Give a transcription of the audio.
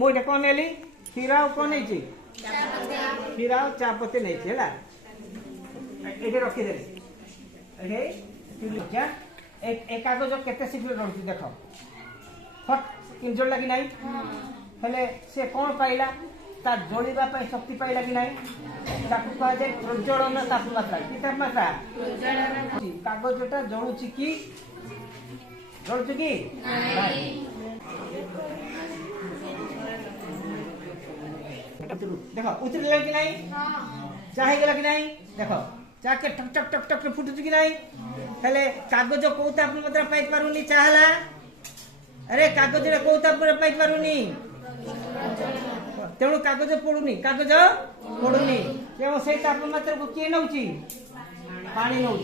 मुझे कौन नेली क्षीर कौन नहीं क्षीर चापत्ती नहीं है रखीदे एक कागज केते शीघ्र रही देख फट इंजोड़ कि नहीं हेले से कौन पाइला ता जोड़िबा पई शक्ति पाइला कि नहीं ताकू कह जाए प्रज्वलन तापमात्रा की तापमात्रा कागजटा जळुची कि जळुची कि देखो उतरला कि नहीं चाहे गला कि नहीं देखो चाके टक टक टक टक फुटुची कि नहीं हेले कागज को तापमात्रा पाई पारुनी चाहला अरे कागज रे को तापमात्रा पाई पारुनी तेणु कागज पड़ुनी से तापमात्रा को किए नौ पानी नौ